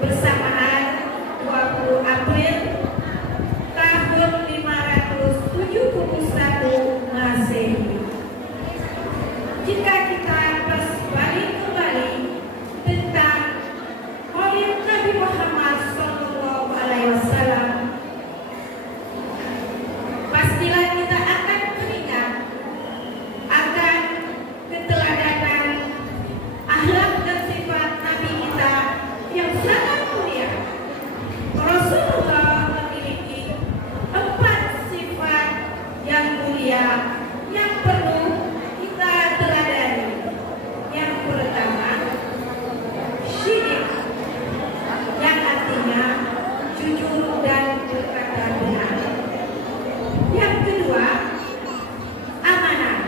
bersamaan 20 April tahun 571 Masehi. Jika kita balik kembali tentang Maulid Nabi Muhammad SAW, pastilah kita akan teringat akan keteladanan akhlak dan sifat Nabi kita yang sangat mulia. Rasulullah memiliki 4 sifat yang mulia yang perlu kita teladani. Yang pertama, syirik, yang artinya jujur dan berkata benar. Yang kedua, amanah,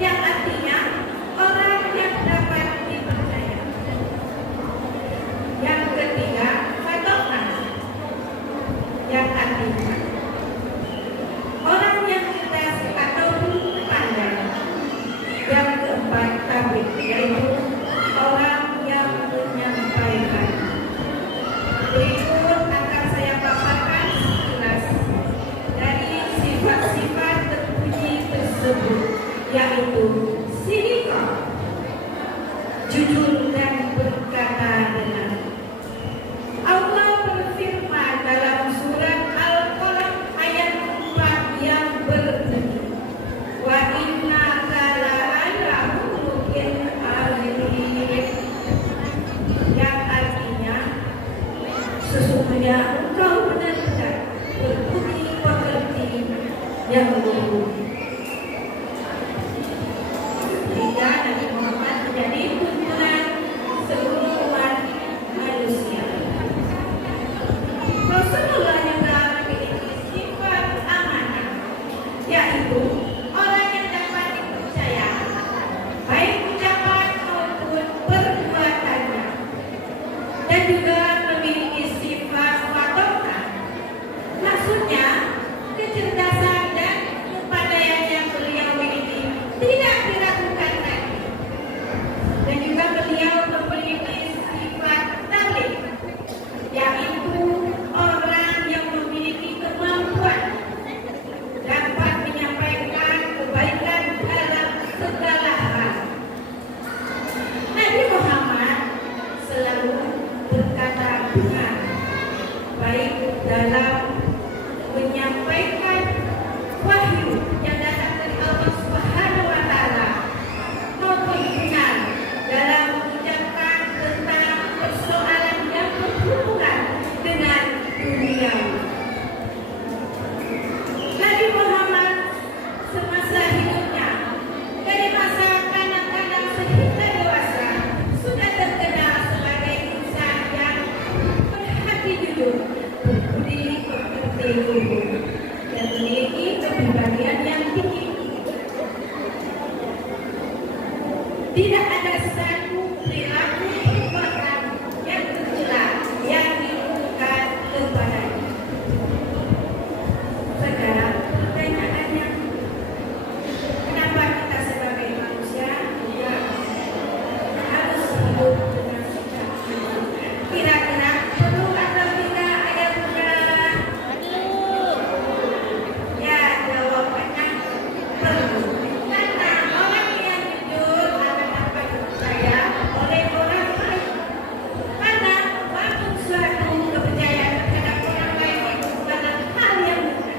yang artinya orang yang dapat dipercaya. Yang ketiga, fadha'ah, yang artinya orang yang cerdas ataupun pandai. Yang keempat, tabligh, yaitu orang yang menyampaikan. Berikut akan saya paparkan sekilas dari sifat-sifat terpuji tersebut, yaitu sidqa, jujur dan berkata benar. Allah berfirman dalam surat Al-Qalam ayat 4 yang berbunyi, wa innaka la'ala khuluqin 'azim, yang artinya sesungguhnya engkau benar-benar berbudi pekerti yang luhur. Sehingga Nabi Muhammad menjadi tuntunan seluruh umat manusia. Rasulullah juga memiliki sifat amanah, yaitu orang yang dapat dipercaya, baik ucapan maupun perbuatannya, dan juga memiliki sifat fadha'ah, maksudnya kecerdasan dan kepandaian yang beliau miliki tidak diragukan lagi. Dan juga beliau memiliki sifat tabligh, yaitu orang yang memiliki kemampuan dapat menyampaikan kebaikan dalam segala hal. Nabi Muhammad selalu berkata benar, baik dalam menyampaikan wahyu yang datang dari Allah Subhanahu wa Ta'ala, maupun benar dalam mengucapkan tentang persoalan yang berhubungan dengan dunia. Nabi Muhammad semasa hidupnya, dari masa kanak-kanak sehingga dewasa, sudah terkenal sebagai insan yang berhati jujur, berbudi pekerti luhur, dan memiliki kepribadian yang tinggi. Tidak ada satu perilaku perbuatan yang tercela yang dilakukan kepadanya. Sekarang pertanyaannya, kenapa kita sebagai manusia juga harus hidup dengan sikap jujur? Kira-kira perlu atau tidak, ayah bunda? Ya, jawabannya perlu. Karena orang yang jujur akan dapat dipercaya oleh orang lain. Karena membangun suatu kepercayaan terhadap orang lain itu bukanlah hal yang mudah.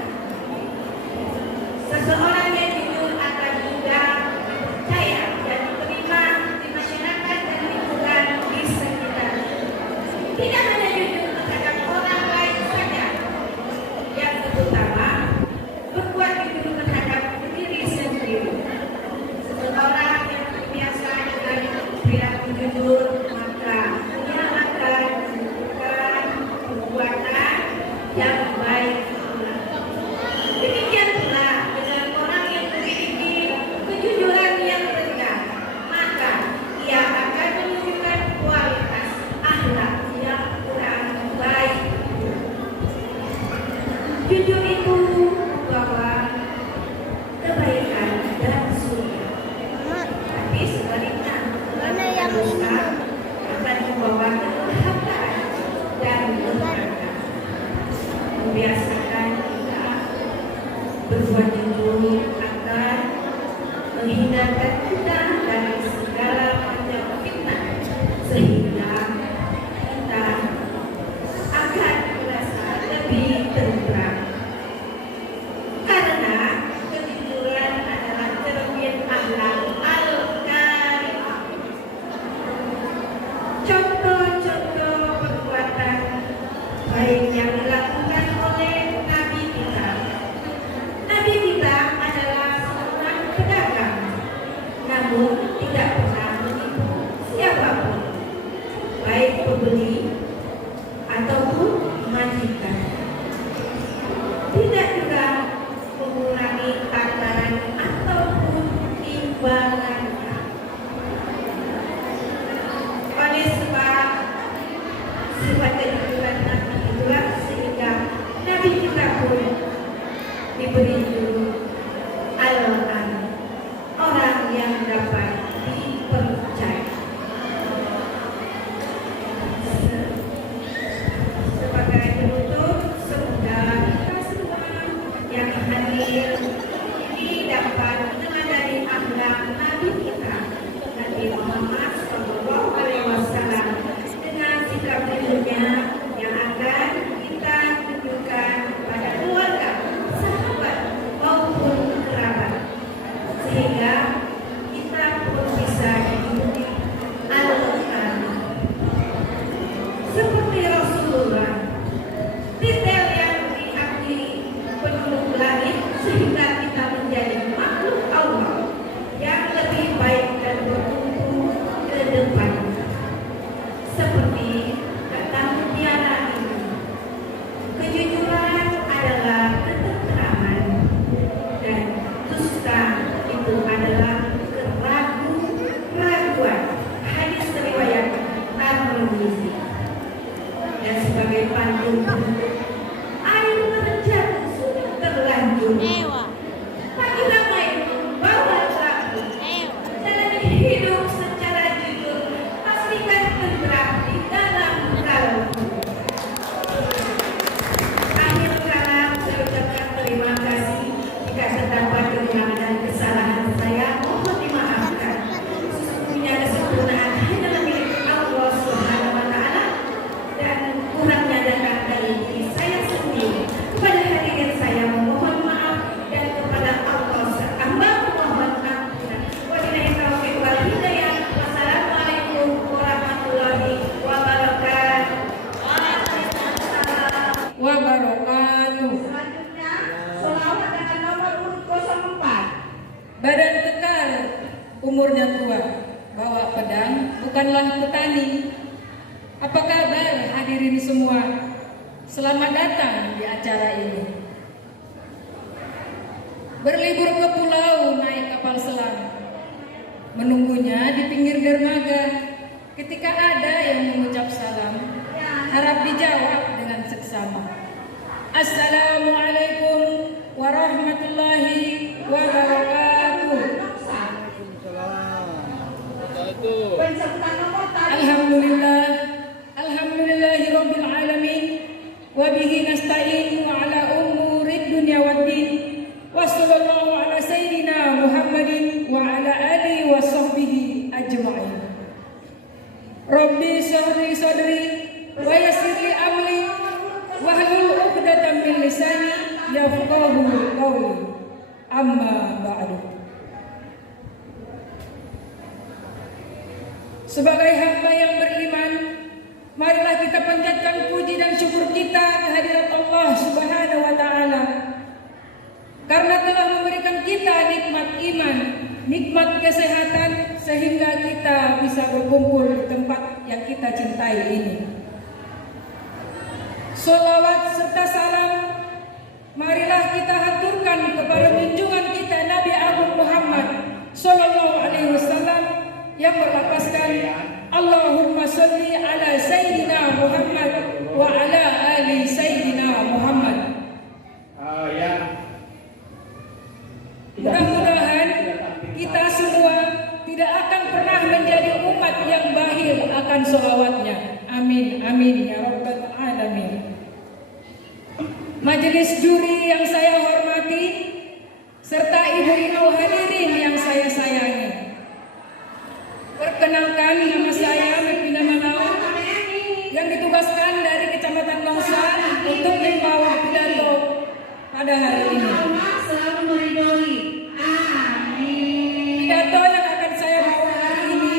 Seseorang yang jujur akan mudah dipercaya dan diterima di masyarakat dan lingkungan di sekitar. Tidak hanya jujur terhadap orang lain saja, yang terutama berbuat jujur terhadap diri sendiri. Seseorang yang terbiasa dengan perilaku jujur, maka dia akan menunjukkan perbuatan yang baik pula. Demikian pula dengan orang yang memiliki kejujuran yang rendah, maka ia akan menunjukkan kualitas akhlak yang kurang baik. Jujur itu membawa kebaikan dan surga. Tapi sebaliknya, dusta akan membawa kedurhakaan membiasakan kita berbuat jujur agar menghindarkan kita dari segala macam fitnah, sehingga kita akan merasa lebih terang. Karena kejujuran adalah cermin akhlak al-karimah. Contoh-contoh perbuatan baik yang dilakukan oleh Nabi kita. Nabi kita adalah seorang pedagang, namun tidak pernah menipu siapapun, baik pembeli ataupun majikan. Tidak juga mengurangi takaran ataupun timbangannya. Oleh sebab sifat kejujuran Nabi itulah sehingga Nabi kita pun diberi juluk al-amin, orang yang dapat dipercaya. Sebagai penutup, semoga kita semua yang hadir ini dapat meneladani akhlak Nabi kita, Nabi Muhammad SAW, dengan sikap jujurnya yang akan kita tunjukkan pada keluarga, sahabat maupun kerabat, sehingga kita pun bisa diikuti al-Quran seperti Rasulullah, detail yang diakui penduduk langit, sehingga kita menjadi makhluk Allah yang lebih baik dan bertumbuh ke depan. Seperti kata mutiara ini, kejujuran adalah ketenteraman dan dusta itu adalah keraguan. Hadis riwayat At-Tirmidzi. Dan sebagai panduan, air terjatuh sudah terlanjur. Bagi ramai bawa pelaku, jalani hidup secara jujur, pastikan tentram di dalam kalbu. Akhir kalam, saya ucapkan terima kasih. Jika terdapat kekurangan dan kesalahan saya, mohon dimaafkan. Sesungguhnya kesempurnaan hanyalah milik Allah Subhanahu wa Ta'ala, dan kurangnya datang dari diri saya sendiri. Kepada hadirin saya memohon maaf, dan kepada Allah hamba memohon ampunan. Wabillahi taufiq wal hidayah. Wassalamualaikum warahmatullahi wabarakatuh. Wabarakatuh. Selanjutnya, selawat dengan nomor urut 04. Badan kekal, umurnya tua, bawa pedang, bukanlah petani. Apa kabar hadirin semua? Selamat datang di acara ini. Berlibur ke pulau naik kapal selam, menunggunya di pinggir dermaga. Ketika ada yang mengucap salam, harap dijawab dengan seksama. Assalamualaikum warahmatullahi wabarakatuh. Alhamdulillah, alhamdulillahi rabbil alamin, wa bihi nasta'in ala umurid dunya waddin, wa sallallahu ala sayyidina Muhammadin wa ala alihi wa sahbihi ajma'in. Rabbi shrah sadri wa yassir li amri wahlul 'uqdatam min lisani yafqahu qawli. Amma ba'du. Sebagai hamba yang beriman, marilah kita panjatkan puji dan syukur kita kehadirat Allah Subhanahu wa Ta'ala, karena telah memberikan kita nikmat iman, nikmat kesehatan, sehingga kita bisa berkumpul di tempat yang kita cintai ini. Sholawat serta salam marilah kita haturkan kepada junjungan kita Nabi Agung Muhammad Sallallahu Alaihi Wasallam yang berlafazkan Allahumma sholli ala Sayyidina Muhammad wa ala ali Sayyidina Muhammad. Mudah-mudahan kita semua tidak akan pernah menjadi umat yang bakhil akan sholawatnya. Amin, amin ya rabbal alamin. majelis juri yang saya hormati, serta ibu-ibu hadirin yang saya sayangi. Perkenalkan, nama saya Mepina Manau yang ditugaskan dari Kecamatan Longsa untuk membawa pidato pada hari ini. Pidato yang akan saya bawa hari ini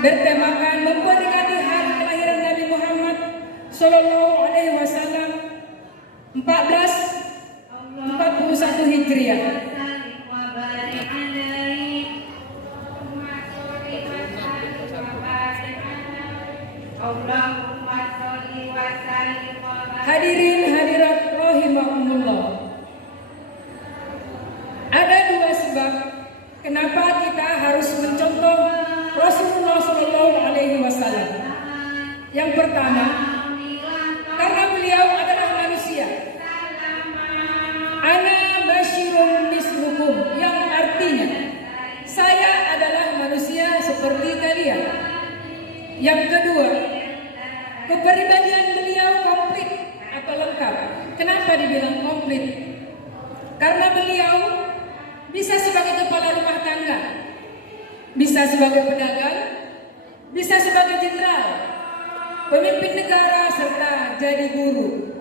bertemakan memperingati hari kelahiran Nabi Muhammad Sallallahu Alaihi Wasallam 1441 Hijriah. Hadirin hadirat rahimakumullah. Ada dua sebab kenapa kita harus mencontoh Rasulullah Sallallahu Alaihi Wasallam. Yang pertama, karena beliau adalah manusia. Ana basyirun mislukum, yang artinya saya adalah manusia seperti kalian. Yang kedua, kepribadian beliau komplit atau lengkap. Kenapa dibilang komplit? Karena beliau bisa sebagai kepala rumah tangga, bisa sebagai pedagang, bisa sebagai jenderal, pemimpin negara, serta jadi guru.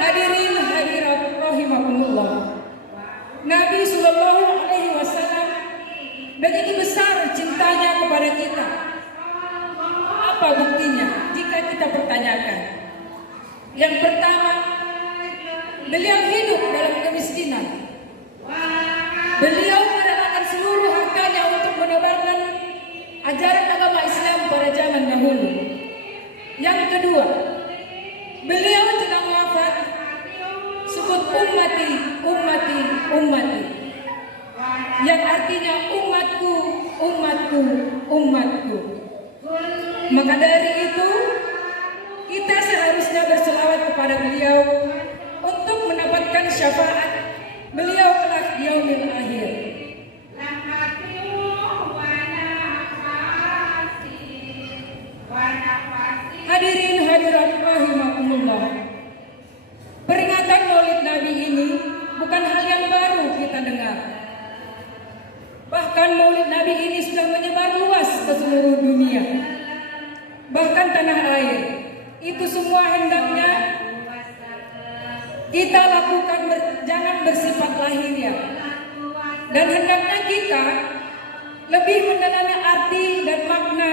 Hadirin hadirat rahimakumullah. Nabi Sallallahu Alaihi Wasallam begitu besar cintanya kepada kita. Apa buktinya jika kita pertanyakan? Yang pertama, beliau hidup dalam kemiskinan. Beliau merelakan seluruh hartanya untuk menebarkan ajaran agama Islam pada zaman dahulu. Yang kedua, beliau jelang wafat sebut ummati, ummati, ummati, yang artinya umatku, umatku, umatku. Maka dari itu kita seharusnya berselawat kepada beliau untuk mendapatkan syafaat beliau kelak di yaumil akhir. Hadirin hadirat rahimakumullah. Peringatan Maulid Nabi ini bukan hal yang baru kita dengar. Bahkan Maulid Nabi ini sudah menyebar luas ke seluruh dunia, bahkan tanah air. Itu semua hendaknya kita lakukan, jangan bersifat lahiriah. Dan hendaknya kita lebih mendalami arti dan makna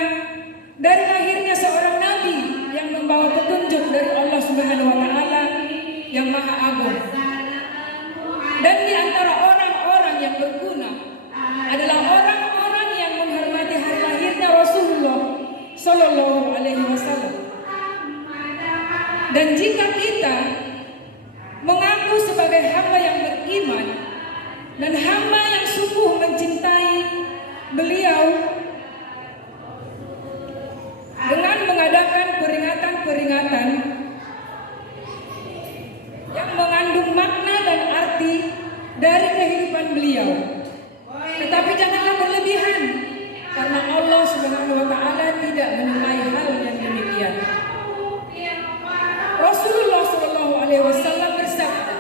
dari lahirnya seorang nabi yang membawa petunjuk dari Allah Subhanahu wa taala yang Maha Agung. Dan di antara orang-orang yang berguna adalah orang-orang yang menghormati hari lahirnya Rasulullah Sallallahu Alaihi Wasallam. Dan jika kita mengaku sebagai hamba yang beriman dan hamba yang sungguh mencintai beliau dengan mengadakan peringatan-peringatan yang mengandung makna dan arti dari kehidupan beliau. Tetapi janganlah berlebihan, karena Allah Subhanahu wa taala tidak menyukai hal yang demikian. Rasulullah Sallallahu Alaihi Wasallam bersabda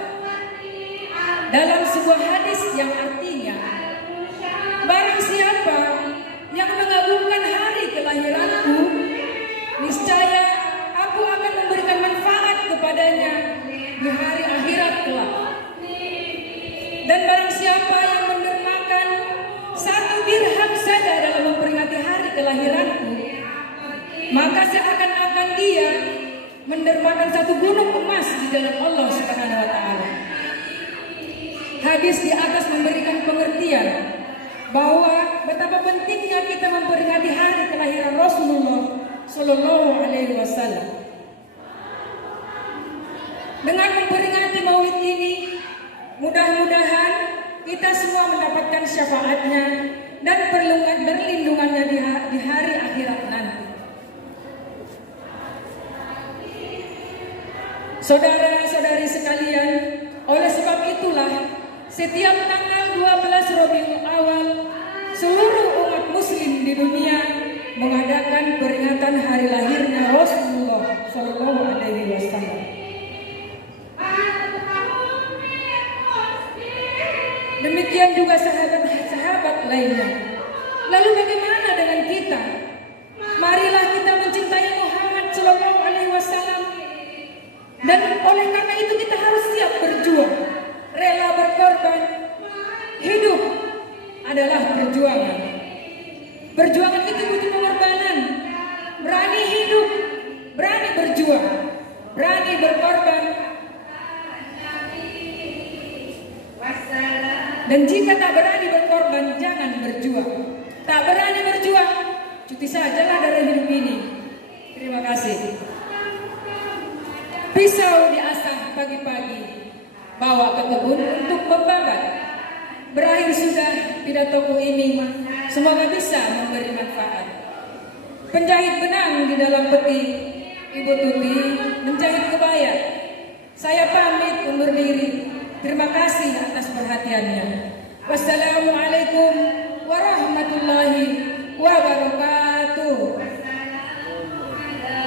dalam sebuah hadis yang artinya, barang siapa yang mengagungkan hari kelahiranku, niscaya aku akan memberikan manfaat kepadanya di hari akhirat kelak. Dan barang siapa yang mendermakan 1 dirham saja dalam memperingati hari kelahiranku, maka seakan-akan dia mendermakan 1 gunung emas di dalam Allah Subhanahu wa taala. Hadis di atas memberikan pengertian bahwa betapa pentingnya kita memperingati hari kelahiran Rasulullah Sallallahu Alaihi Wasallam. Dengan memperingati Maulid ini, mudah-mudahan kita semua mendapatkan syafaatnya dan berlindungannya di hari akhirat nanti. Saudara-saudari sekalian, oleh sebab itulah setiap tanggal 12 Rabiul Awal seluruh umat muslim di dunia mengadakan peringatan hari lahirnya Rasulullah lainnya. Lalu bagaimana dengan kita? Marilah kita mencintai Muhammad Sallallahu Alaihi Wasallam. Dan oleh karena itu kita harus siap berjuang, rela berkorban. Hidup adalah perjuangan. Perjuangan itu butuh pengorbanan. Berani hidup, berani berjuang, berani berkorban. Dan jika tak berani berkorban, jangan berjuang. Tak berani berjuang, cuti sajalah dari hidup ini. Terima kasih. Pisau diasah pagi-pagi, bawa ke kebun untuk membabat. Berakhir sudah pidatoku ini, semoga bisa memberi manfaat. Penjahit benang di dalam peti, Ibu Tuti menjahit kebaya. Saya pamit undur diri. Terima kasih atas perhatiannya. Wassalamualaikum warahmatullahi wabarakatuh.